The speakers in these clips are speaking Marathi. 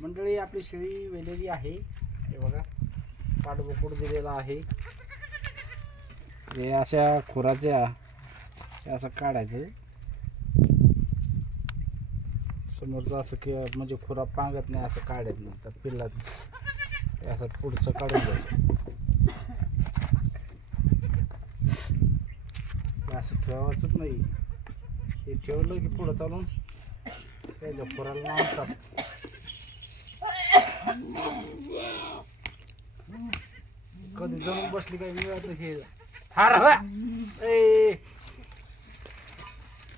मंडळी आपली शेळी वेलेली आहे. हे बघा पाठबोकूड दिलेला आहे. हे अशा खुराच्या असं काढायचं. समोरचं असं की म्हणजे खुरा पांगत नाही असं काढत नाही तर पिल्लात असं पुढचं काढून जायचं असं ठेवायचंच नाही. हे ठेवलं की पुढं चालून त्याच्या खुराला लावतात. कधी जणून बसली काही मिळत हे. हार ए.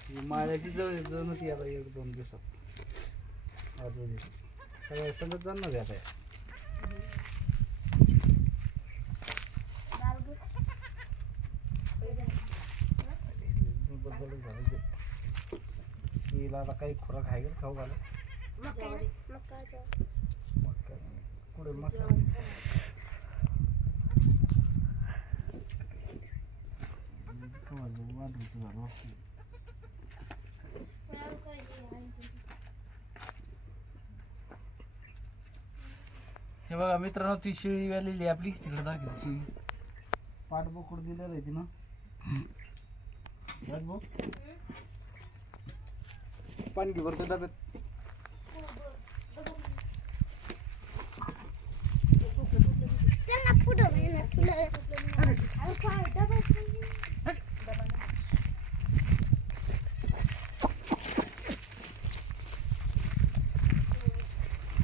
ही माळ्याची जळ जण ती आता एक दोन दिवसात. आज उद्या सगळ्या सगळं आता. ते. शिला आता काही खुराक आहे का खाऊ घाला हे बघा मित्रांनो ती शिळी आलेली आपली. तिकडे दाखवते शिळी. पाठ दिलेलं आहे तिनं. पाणी घे बरं डब्यात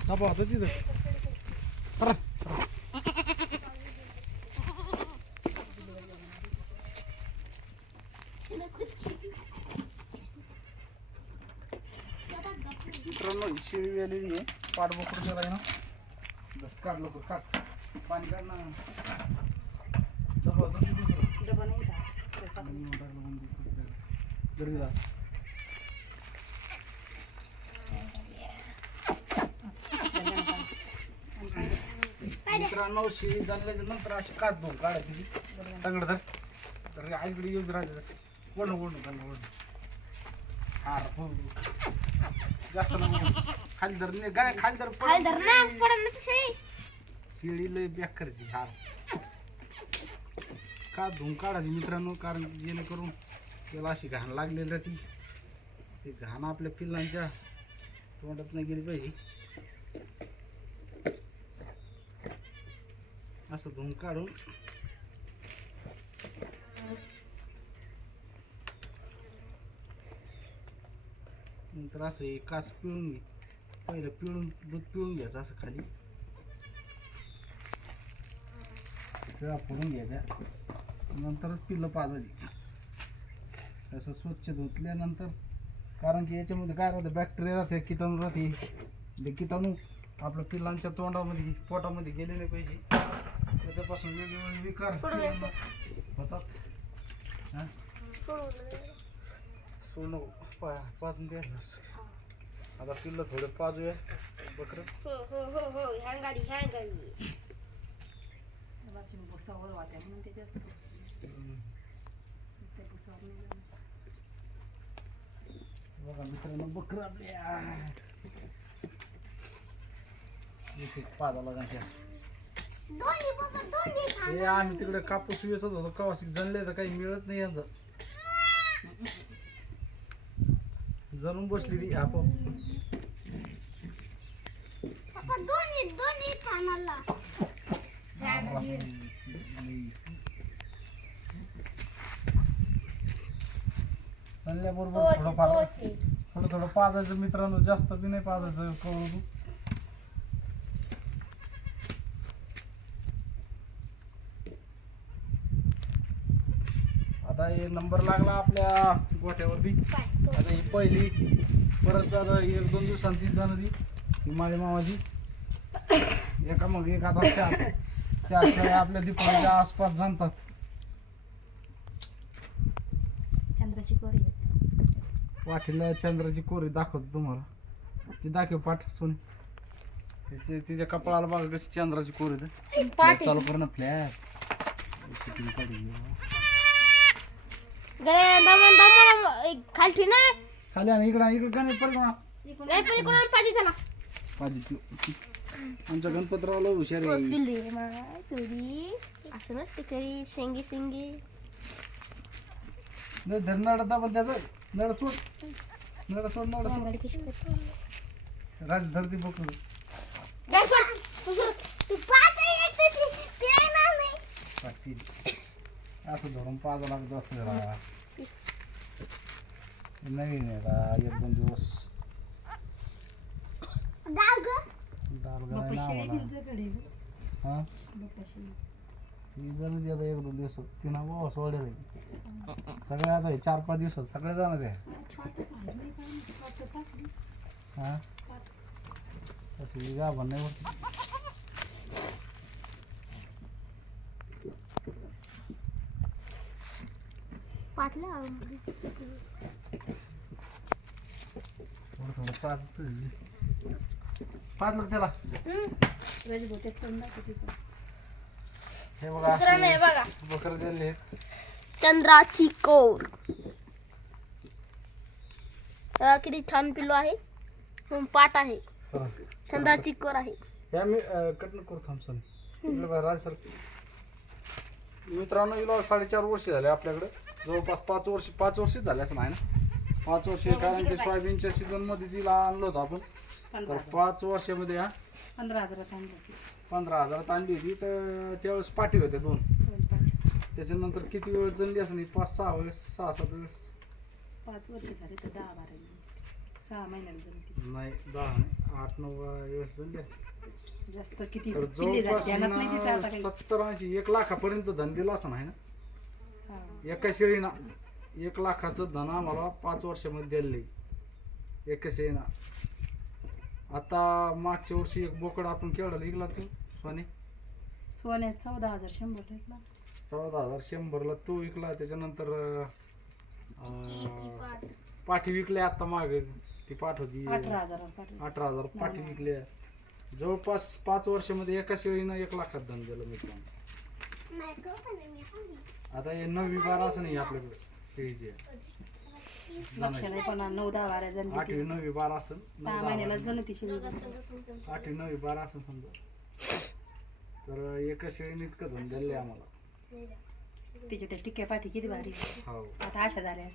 डबा होता तिथं अरे, मित्रांनो ही शिळी व्यालेली आहे. पाठ बोकड आहे ना. बस, काढ लवकर काढ. पाणी काढ ना डबा पाणी मित्रांनो शिळी झाल्याच्यानंतर अशी काच दोन काढायची तंगड धर. तर आईकडे येऊन राहायचं कोण कोण ओढ हार हो. जास्त नको खाली धर नाही गाय खाली धर पडत. शिळी. लय बॅक करायची हार का धुवून काढायची मित्रांनो कारण जेणेकरून त्याला अशी घाण लागलेली राहते. ती घाण आपल्या पिल्लांच्या तोंडात नाही गेली पाहिजे. असं धुवून काढून नंतर असं एक कास पिळून घे. पहिलं पिळून दूध पिळून घ्यायचं असं खाली. त्या फोडून घ्यायच्या. नंतरच पिल्लं पाजायची. असं स्वच्छ धुतल्यानंतर कारण की याच्यामध्ये काय राहतं बॅक्टेरिया राहते किटाणू राहते. ते किटाणू आपल्या पिल्लांच्या तोंडामध्ये पोटामध्ये गेले नाही पाहिजे त्याच्यापासून वेगवेगळे विकार होतात. सोनं पा पाजून द्यायला आता पिल्लं थोडं पाजूया. बकरं. भुसावर वाट्या म्हणून ते जास्त. नुसत्या भुसावर नाही जाणार. बघा मित्रांनो बकरं आपल्या एक एक पाजाला लागेल हे आम्ही तिकडे कापूस वेचत होतो कवाशी जणले तर काही मिळत नाही यांचं जणून बसली ती आपोआप चालल्याबरोबर थोडं फार थोडं थोडं पाजायचं मित्रांनो जास्त बी नाही पाजायचं कळू आता हे नंबर लागला आपल्या गोठ्यावरती. आता ही पहिली परत आता एक दोन दिवसांनी ती जाणार ही माझ्या मामाची. एका मग एक आता चार आपल्या दीपावलीच्या आसपास जमतात. चंद्राची कोरी. चंद्राची कोरी दाखवतो तुम्हाला. ती दाखव पाठ सोनी. तिचे तिच्या कपाळाला बघा कशी चंद्राची कोरी चालू कर ना फ्लॅश खालठी ना. खाली आणि इकडे इकडे गणेश पड ना नाही पण कोणाला पाहिजे त्याला आमच्या गणपतरावला हुशार आहे. कोसविल रे माय थोडी असं नसते करी शेंगे शेंगे. नाही धर नडता पण त्याचं. नड सोड. नड सोड सोड. गाडी कशी करते? राज धरती बघ तू पाहता येत ते. येणार नाही. पाठी असं धरून पाच लागत असतं जरा नवीन आहे एक दोन दिवस. डाग गाय हा? ती जण एक दोन दिवस ती ना बाबा सोडेल. सगळे आता हे चार पाच दिवसात सगळे जाणार आहे. हा? तशी गाभण नाही होत. वाटलं थोडं थोडं पाच पाच लाख त्याला. हे बघा दुसरं नाही बघा. बकर दिले चंद्राची कोर. किती छान पिलो आहे. पाट आहे. चंद्राची कोर आहे. या मी कट नको करू थांबसन इकडे बघा राज सर मित्रांनो हिला साडेचार वर्ष झाले आपल्याकडे. जवळपास पाच वर्ष पाच वर्ष झाले असं नाही ना? पाच वर्ष कारण की सोयाबीनच्या सीझनमध्ये तिला आणलं होतं आपण. तर पंधरा पाच वर्षामध्ये हा? पंधरा हजारात आणलं होती. पंधरा हजारात आणली होती. तर त्यावेळेस पाठी होत्या दोन. दोन पाच त्याच्यानंतर किती वेळ जणली असं नाही पाच सहा वेळेस सहा सात वेळेस? पाच वर्ष झाले तर दहा बारा दिवस. सहा महिन्याला जण ती. नाही दहा नाही. आठ नऊ वेळेस जणली असतील. जास्त किती तर पिल्ली जवळपास झाली ध्यानात नाही तिचं आता ना काही. सत्तर ऐंशी एक लाखापर्यंत धन दिला असं नाही ना? हा. एका शेळीना एक लाखाचं धन आम्हाला पाच वर्षामध्ये दिले एका शेळीना. आता मागच्या वर्षी एक बोकड आपण केवढा विकला तो सोने? सोन्यात चौदा हजार शंभर चौदा हजार शंभरला तो विकला त्याच्यानंतर अं, पाठी विकल्या आता मागे. ती पाठ होती. अठरा पाठवलं अठरा हजार पाठी विकल्या. जवळपास पाच वर्षामध्ये एका शेळीनं एक लाखात धन दिलं मित्रांनो. आता हे नववी बारा असं नाही आपल्याकडे शेळीची लक्ष नाही पण नऊ दहा बारा जण आठवी नववी बारा असेल सहा महिन्याला जण ती शिवी आठवी नववी बारा असेल समजा. तर एका शेळीने इतकं धन दिले आम्हाला. तिच्या त्या टिक्या पाठी किती भारी. हो. आता अशा झाल्या